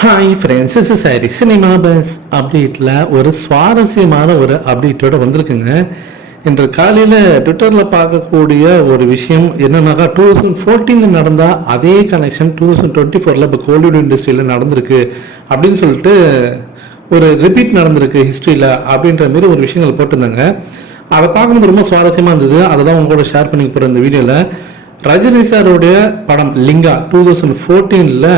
Hi friends is sorry cinema buzz அப்டேட்டில் ஒரு சுவாரஸ்யமான ஒரு அப்டேட்டோட வந்திருக்குங்க. இன்று காலையில் ட்விட்டரில் பார்க்கக்கூடிய ஒரு விஷயம் என்னன்னாக்கா டூ தௌசண்ட் ஃபோர்டீனில் நடந்தால் அதே கனெக்ஷன் டூ தௌசண்ட் டுவெண்ட்டி ஃபோரில் இப்போ கோலிவுட் இண்டஸ்ட்ரியில் நடந்திருக்கு. அப்படின்னு சொல்லிட்டு ஒரு ரிப்பீட் நடந்திருக்கு ஹிஸ்ட்ரியில் அப்படின்ற மாதிரி ஒரு விஷயங்கள் போட்டிருந்தாங்க. அதை பார்க்கும்போது ரொம்ப சுவாரஸ்யமாக இருந்தது. அதை தான் உங்க கூட ஷேர் பண்ணி போகிற இந்த வீடியோவில் ரஜினி சாருடைய படம் லிங்கா டூ தௌசண்ட் ஃபோர்டீனில்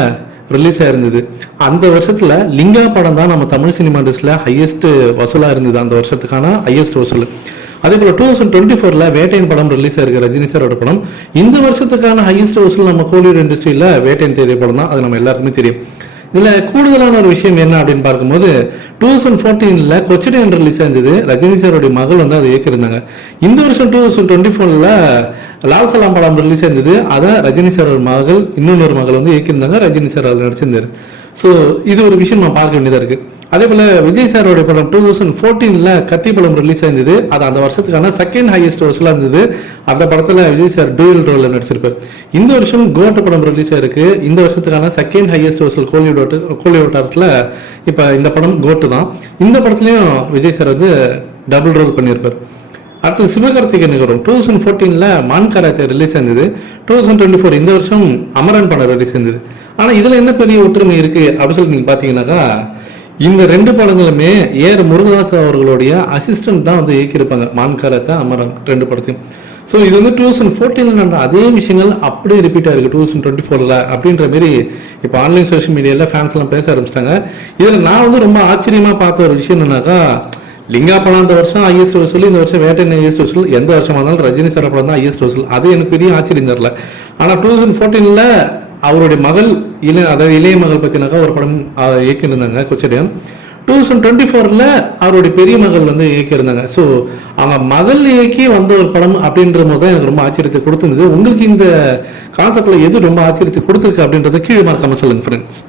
ரிலீஸ் ஆயிருந்தது. அந்த வருஷத்துல லிங்கா படம் தான் நம்ம தமிழ் சினிமா இண்டஸ்ட்ரியில் ஹையஸ்ட் வசூலா இருந்தது அந்த வருஷத்துக்கான ஹையஸ்ட் வசூல். அதே போல டூ தௌசண்ட் டுவெண்ட்டி ஃபோர்ல வேட்டையின் படம் ரிலீஸ் ஆயிருக்கு ரஜினி சாரோட படம் இந்த வருஷத்துக்கான ஹையஸ்ட் வசூல் நம்ம கோலிவுட் இண்டஸ்ட்ரியில வேட்டையன் தெரிய படம் தான் அது நம்ம எல்லாருக்குமே தெரியும். இதில் கூடுதலான ஒரு விஷயம் என்ன அப்படின்னு பார்க்கும்போது டூ தௌசண்ட் ஃபோர்டீனில் கொச்சிடன் ரிலீஸ் ஆயிருந்தது. ரஜினி சாரோடைய மகள் வந்து அதை இயக்கியிருந்தாங்க. இந்த வருஷம் டூ தௌசண்ட் டுவெண்ட்டி ஃபோரில் லால் சலாம் படம் ரிலீஸ் ஆயிருந்தது. அதை ரஜினி சாரோட மகள் இன்னொரு மகள் வந்து இயக்கியிருந்தாங்க. ரஜினி சார் அதில் நடிச்சிருந்தார். ஸோ இது ஒரு விஷயம் நான் பார்க்க வேண்டியதாக இருக்குது அதே போல் விஜய் சாரோட படம் டூ தௌசண்ட் ஃபோர்டீனில் கத்தி படம் ரிலீஸ் ஆயிருந்தது. அது அந்த வருஷத்துக்கான செகண்ட் ஹையஸ்ட் வசூலா இருந்தது. அந்த படத்தில் விஜய் சார் டூயல் ரோலில் நடிச்சிருப்பார். இந்த வருஷம் கோட்டு படம் ரிலீஸ் ஆயிருக்கு. இந்த வருஷத்துக்கான செகண்ட் ஹையஸ்ட் வசூல் கோலிவுட் கோலி வட்டாரத்துல இப்போ இந்த படம் கோட்டு தான். இந்த படத்துலையும் விஜய் சார் வந்து டபுள் ரோல் பண்ணியிருப்பார். அடுத்தது சிவகார்த்திகேயன் வரும். டூ தௌசண்ட் ஃபோர்டீனில் மான் ரிலீஸ் ஆயிருந்தது. டூ தௌசண்ட் டுவெண்ட்டி ஃபோர் இந்த வருஷம் அமரன் படம் ரிலீஸ் ஆயிருந்தது. ஆனால் இதில் என்ன பெரிய ஒற்றுமை இருக்குது அப்படின்னு சொல்லி நீங்கள் பார்த்தீங்கன்னாக்கா இந்த ரெண்டு படங்களுமே ஏர் முருகதாஸ் அவர்களுடைய அசிஸ்டன்ட் தான் வந்து இயக்கியிருப்பாங்க. மான்காரத்தை அமரன் ரெண்டு படத்தையும். ஸோ இது வந்து டூ தௌசண்ட் ஃபோர்டீனில் நடந்த அதே விஷயங்கள் அப்படியே ரிப்பீட் ஆயிருக்கு டூ தௌசண்ட் டுவெண்ட்டி ஃபோரில் அப்படின்ற மாரி இப்போ ஆன்லைன் சோஷியல் மீடியாவில் ஃபேன்ஸ் எல்லாம் பேச ஆரம்பிச்சிட்டாங்க. இதில் நான் வந்து ரொம்ப ஆச்சரியமாக பார்த்த ஒரு விஷயம் என்னன்னாக்கா லிங்கா படம் இந்த வருஷம் ஐஎஸ் வசூல் இந்த வருஷம் வேட்டையன் ஐஎஸ் வசூல் எந்த வருஷமா இருந்தாலும் ரஜினி சார் படம் தான் ஐஎஸ்ட் வசூல் அது எனக்கு பெரிய ஆச்சரியம் தெரியல ஆனா டூ தௌசண்ட் ஃபோர்டீன்ல அவருடைய மகள் இளைய அதாவது இளைய மகள் பத்தினாக்கா ஒரு படம் இயக்கியிருந்தாங்க கொச்சடியம். டூ தௌசண்ட் டுவெண்ட்டி ஃபோர்ல அவருடைய பெரிய மகள் வந்து இயக்கியிருந்தாங்க. ஸோ அவங்க மகள் இயக்கி வந்த ஒரு படம் அப்படின்ற போது தான் எனக்கு ரொம்ப ஆச்சரியத்தை கொடுத்துருந்தது. உங்களுக்கு இந்த கான்செப்ட்ல எது ரொம்ப ஆச்சரியத்தை கொடுத்துருக்கு அப்படின்றத கீழே மறக்காம சொல்லுங்க ஃப்ரெண்ட்ஸ்